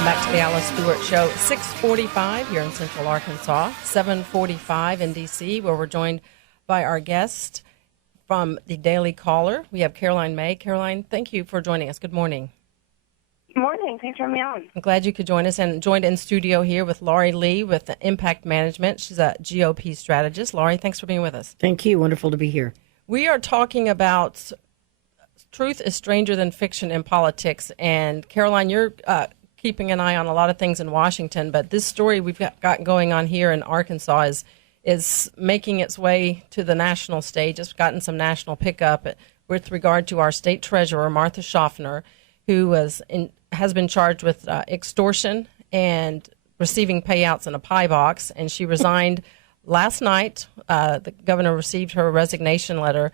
Welcome back to the Alice Stewart Show. 6:45 here in Central Arkansas, 7:45 in D.C., where we're joined by our guest from the Daily Caller. We have Caroline May. Caroline, thank you for joining us. Good morning. Good morning. Thanks for having me on. I'm glad you could join us, and joined in studio here with Laurie Lee with Impact Management. She's a GOP strategist. Laurie, thanks for being with us. Thank you. Wonderful to be here. We are talking about truth is stranger than fiction in politics, and Caroline, you're keeping an eye on a lot of things in Washington, but this story we've got going on here in Arkansas is making its way to the national stage. It's gotten some national pickup with regard to our state treasurer, Martha Schaffner, who has been charged with extortion and receiving payouts in a pie box, and she resigned last night. The governor received her resignation letter.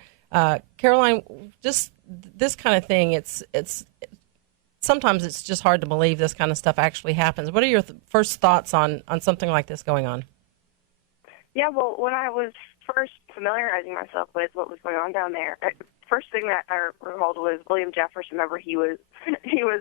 Caroline, just this kind of thing, it's sometimes it's just hard to believe this kind of stuff actually happens. What are your first thoughts on something like this going on? Yeah, well, when I was first familiarizing myself with what was going on down there, first thing that I recalled was William Jefferson. Remember, he was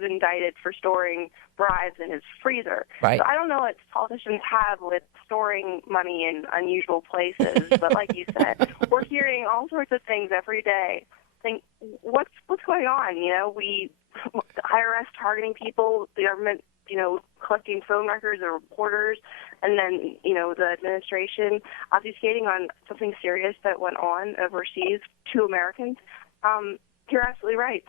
indicted for storing bribes in his freezer. Right. So I don't know what politicians have with storing money in unusual places, but like you said, we're hearing all sorts of things every day. Think, what's going on? You know, the IRS targeting people, the government, collecting phone records of reporters, and then, the administration obfuscating on something serious that went on overseas to Americans. You're absolutely right.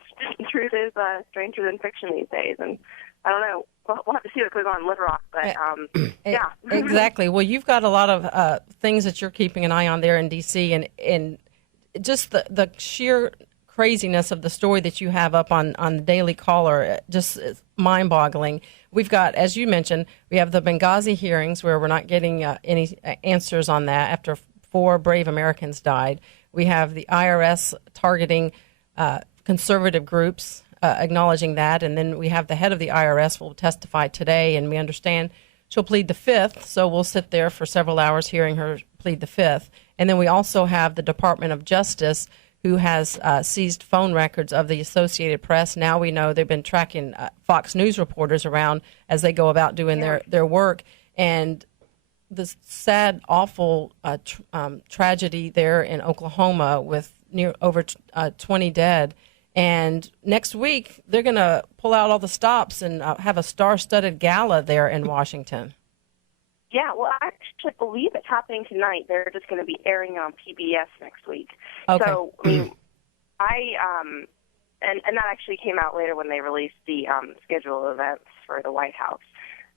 Truth is stranger than fiction these days, and I don't know. We'll have to see what goes on in Little Rock, but yeah. Exactly. Well, you've got a lot of things that you're keeping an eye on there in D.C., and just the sheer craziness of the story that you have up on the Daily Caller, just mind-boggling. We've got, as you mentioned, we have the Benghazi hearings where we're not getting any answers on that after 4 brave Americans died. We have the IRS targeting conservative groups, acknowledging that, and then we have the head of the IRS will testify today, and we understand she'll plead the Fifth, so we'll sit there for several hours hearing her plead the Fifth. And then we also have the Department of Justice, who has seized phone records of the Associated Press. Now we know they've been tracking Fox News reporters around as they go about doing their work. And this sad, awful tragedy there in Oklahoma with over 20 dead. And next week, they're going to pull out all the stops and have a star-studded gala there in Washington. Yeah, well, I actually believe it's happening tonight. They're just going to be airing on PBS next week. Okay. So, I mean, and that actually came out later when they released the schedule of events for the White House.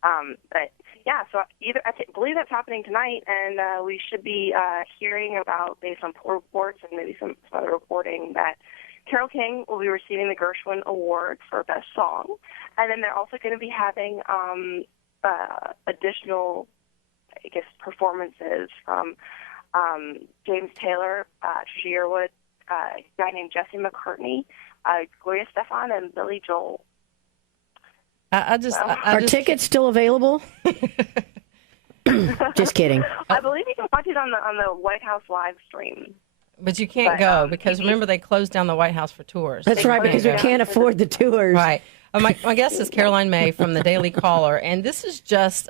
But yeah, so I believe that's happening tonight, and we should be hearing about, based on poll reports and maybe some other reporting, that Carole King will be receiving the Gershwin Award for Best Song, and then they're also going to be having additional, I guess, performances from James Taylor, Trisha Yearwood, a guy named Jesse McCartney, Gloria Stefan, and Billy Joel. Are tickets still available? Just kidding. I believe you can watch it on the White House live stream. But you can't go because, remember, they closed down the White House for tours. That's right, because we can't afford the tours. Right. My guest is Caroline May from the Daily Caller, and this is just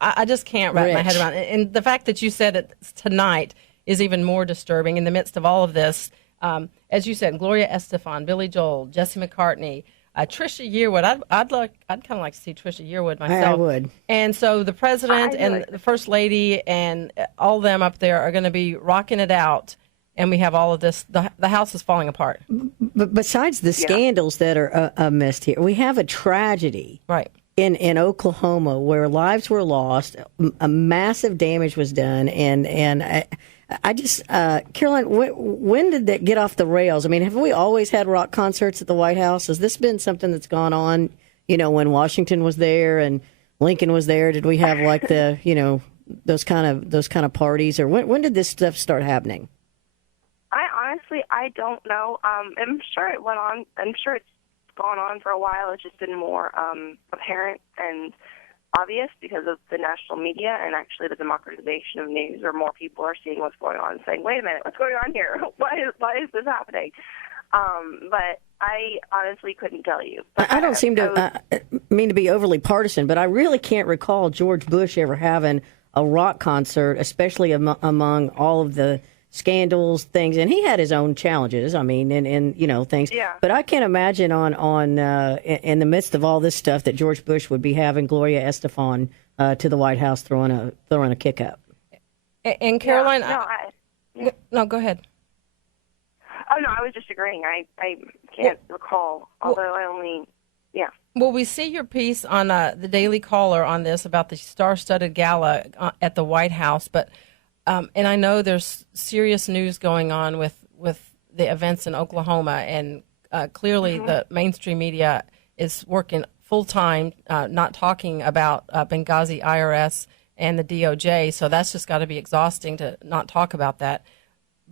I just can't wrap my head around it. And the fact that you said it tonight is even more disturbing in the midst of all of this. As you said, Gloria Estefan, Billy Joel, Jesse McCartney, Trisha Yearwood. I'd kind of like to see Trisha Yearwood myself. I would. And so the president and the first lady and all of them up there are going to be rocking it out. And we have all of this. The house is falling apart. But besides the scandals that are amidst here, we have a tragedy. Right. In Oklahoma, where lives were lost, a massive damage was done, and I just, Caroline, when did that get off the rails? I mean, have we always had rock concerts at the White House? Has this been something that's gone on, when Washington was there and Lincoln was there? Did we have like those kind of parties, or when did this stuff start happening? I don't know. I'm sure it went on. I'm sure it's gone on for a while. It's just been more apparent and obvious because of the national media and actually the democratization of news, where more people are seeing what's going on and saying, wait a minute, what's going on here? Why is this happening? But I honestly couldn't tell you. But I don't seem to mean to be overly partisan, but I really can't recall George Bush ever having a rock concert, especially among all of the scandals, things, and he had his own challenges. I mean, and you know, things. Yeah. But I can't imagine in the midst of all this stuff that George Bush would be having Gloria Estefan to the White House throwing a kick up. And Caroline, no, go ahead. Oh no, I was just agreeing. I can't recall, although I only. Yeah. Well, we see your piece on the Daily Caller on this about the star-studded gala at the White House, but and I know there's serious news going on with the events in Oklahoma, and clearly the mainstream media is working full-time, not talking about Benghazi IRS and the DOJ, so that's just got to be exhausting to not talk about that.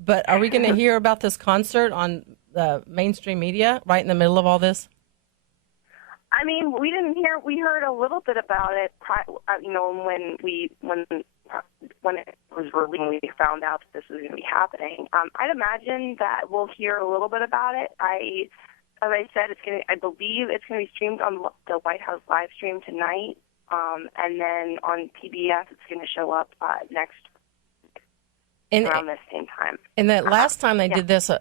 But are we going to hear about this concert on the mainstream media right in the middle of all this? I mean, we didn't hear. We heard a little bit about it, when it was released, when we found out that this was going to be happening. I'd imagine that we'll hear a little bit about it. As I said, I believe it's going to be streamed on the White House live stream tonight, and then on PBS it's going to show up next. Around this same time. And that last time they did this a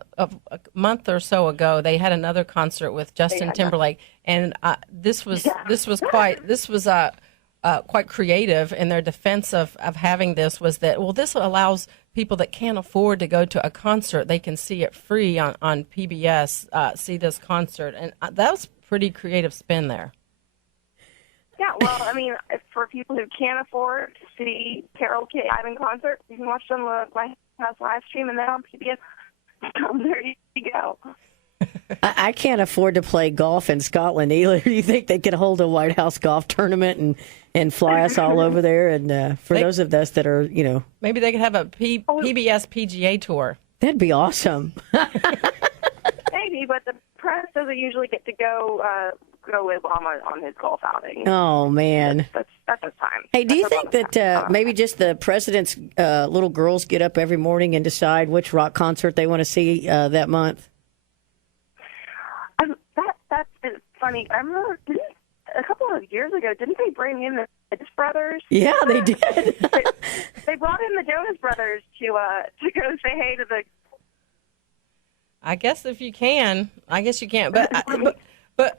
month or so ago, they had another concert with Justin Timberlake, and this was quite creative in their defense of having this. Was that, well, this allows people that can't afford to go to a concert, they can see it free on PBS, see this concert, and that was pretty creative spin there. Yeah, well, I mean, for people who can't afford to see Carol King live in concert, you can watch them on the White House live stream, and then on PBS. There you go. I can't afford to play golf in Scotland either. Do you think they could hold a White House golf tournament and fly us all over there? And for those of us that are, maybe they could have a PBS PGA tour. That'd be awesome. Maybe, but the press doesn't usually get to go with Obama on his golf outing. Oh, man. That's his time. Hey, do you think that maybe just the president's little girls get up every morning and decide which rock concert they want to see that month? That's funny. I remember a couple of years ago, didn't they bring in the Jonas Brothers? Yeah, they did. they brought in the Jonas Brothers to go say hey to the. I guess if you can, but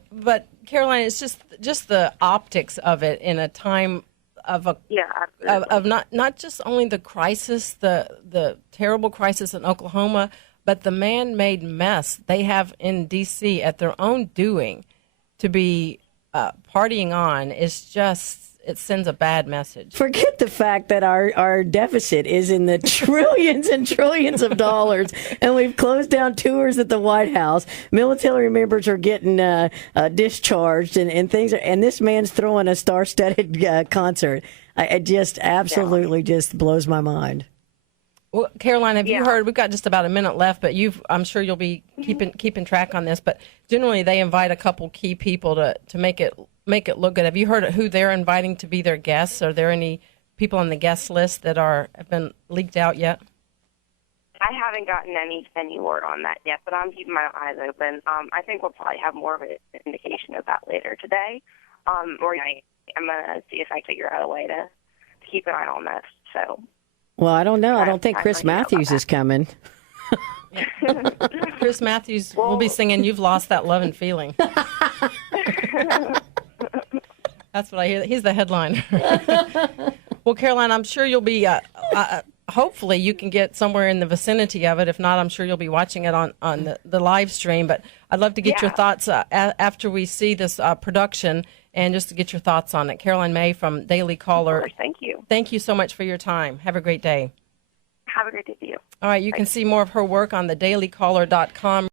Caroline, it's just the optics of it in a time of not just only the crisis, the terrible crisis in Oklahoma, but the man-made mess they have in D.C. at their own doing to be partying on is just. It sends a bad message. Forget the fact that our deficit is in the trillions and trillions of dollars, and we've closed down tours at the White House. Military members are getting discharged, and things. And this man's throwing a star-studded concert. It just absolutely just blows my mind. Well, Caroline, have you heard? We've got just about a minute left, but I'm sure you'll be keeping track on this. But generally, they invite a couple key people to make it look good. Have you heard who they're inviting to be their guests? Are there any people on the guest list that have been leaked out yet? I haven't gotten any word on that yet, but I'm keeping my eyes open. I think we'll probably have more of an indication of that later today, or I'm gonna see if I figure out a way to keep an eye on this. So. Well, I don't know. I don't think Chris Matthews is coming. Chris Matthews will be singing "You've Lost That Love and Feeling." That's what I hear. He's the headliner. Well, Caroline, I'm sure you'll be. Hopefully, you can get somewhere in the vicinity of it. If not, I'm sure you'll be watching it on the live stream. But I'd love to get your thoughts after we see this production, and just to get your thoughts on it. Caroline May from Daily Caller. Of course, thank you. Thank you so much for your time. Have a great day. Have a great day to you. All right, you can see more of her work on thedailycaller.com.